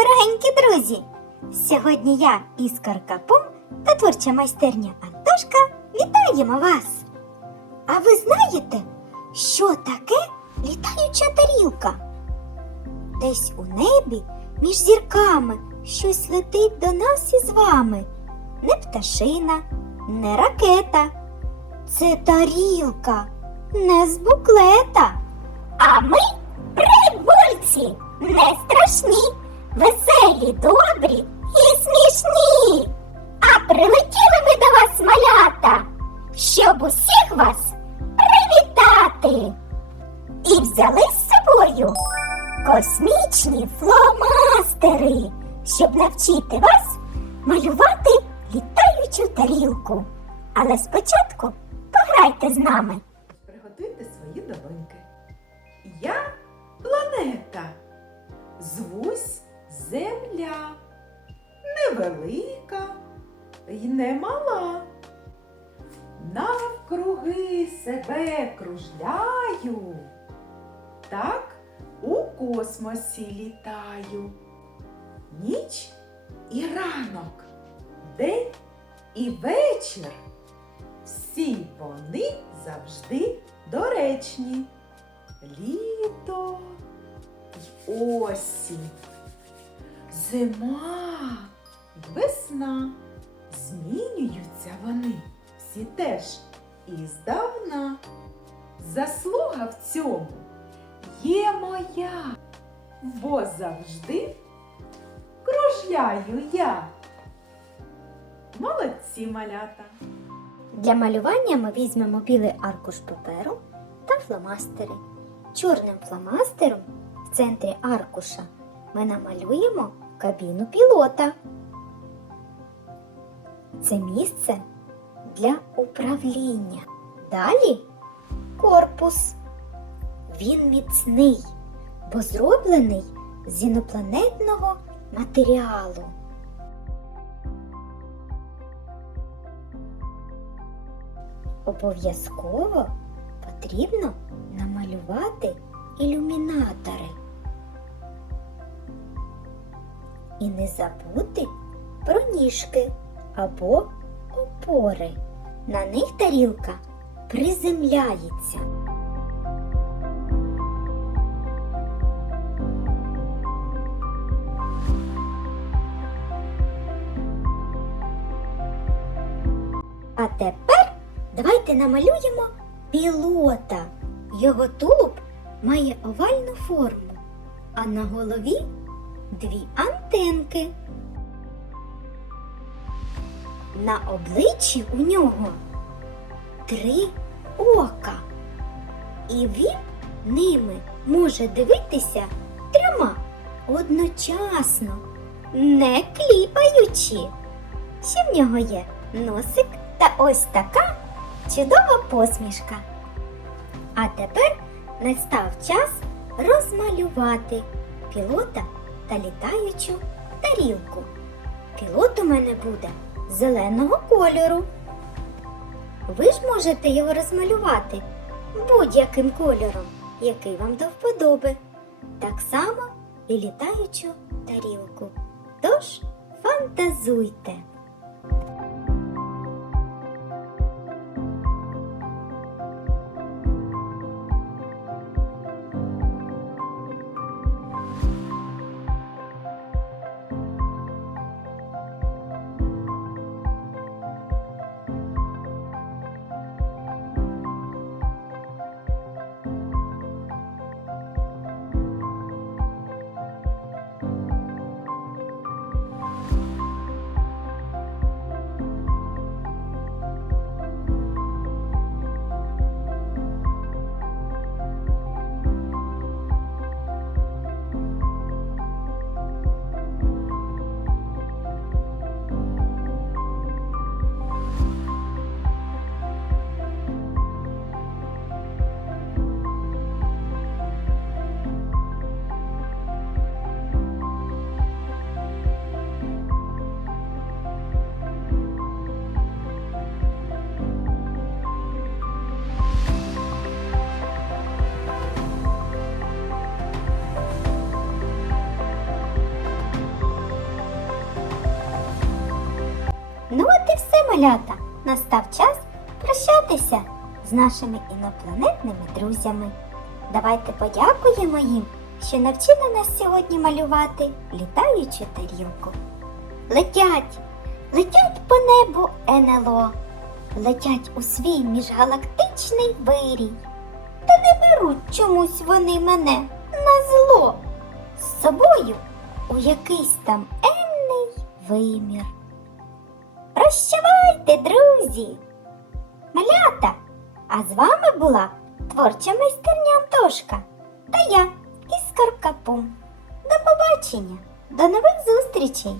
дорогенькі друзі! Сьогодні я, Іскорка Пум та творча майстерня Антошка вітаємо вас! А ви знаєте, що таке літаюча тарілка? Десь у небі між зірками щось летить до нас із вами. Не пташина, не ракета. Це тарілка, не з буклета. А ми прибульці, не добрі і смішні. А прилетіли ми до вас, малята, щоб усіх вас привітати. І взяли з собою космічні фломастери, щоб навчити вас малювати літаючу тарілку. Але спочатку пограйте з нами. Приготуйте свої долоньки. Я планета. Звусь Земля. Невелика й не мала. Навкруги себе кружляю. Так у космосі літаю. Ніч і ранок, день і вечір. Всі вони завжди доречні. Літо й осінь, зима весна. Змінюються вони всі теж і здавна. Заслуга в цьому є моя, бо завжди кружляю я. Молодці малята! Для малювання ми візьмемо білий аркуш паперу та фломастери. Чорним фломастером в центрі аркуша ми намалюємо кабіну пілота. Це місце для управління. Далі корпус. Він міцний, бо зроблений з інопланетного матеріалу. Обов'язково потрібно намалювати ілюмінатори. І не забути про ніжки або опори. На них тарілка приземляється. А тепер давайте намалюємо пілота. Його тулуб має овальну форму, а на голові дві антенки. На обличчі у нього три ока. І він ними може дивитися трьома одночасно, не кліпаючи. Ще в нього є носик та ось така чудова посмішка. А тепер настав час розмалювати пілота та літаючу тарілку. Пілот у мене буде зеленого кольору. Ви ж можете його розмалювати будь-яким кольором, який вам до вподоби. Так само і літаючу тарілку. Тож фантазуйте! Малята, настав час прощатися з нашими інопланетними друзями. Давайте подякуємо їм, що навчили нас сьогодні малювати літаючу тарілку. Летять, летять по небу НЛО, летять у свій міжгалактичний вирій. Та не беруть чомусь вони мене на зло з собою у якийсь там енний вимір. Прощавайте, друзі! Малята! А з вами була творча майстерня Антошка та я, Іскорка Пум. До побачення, до нових зустрічей!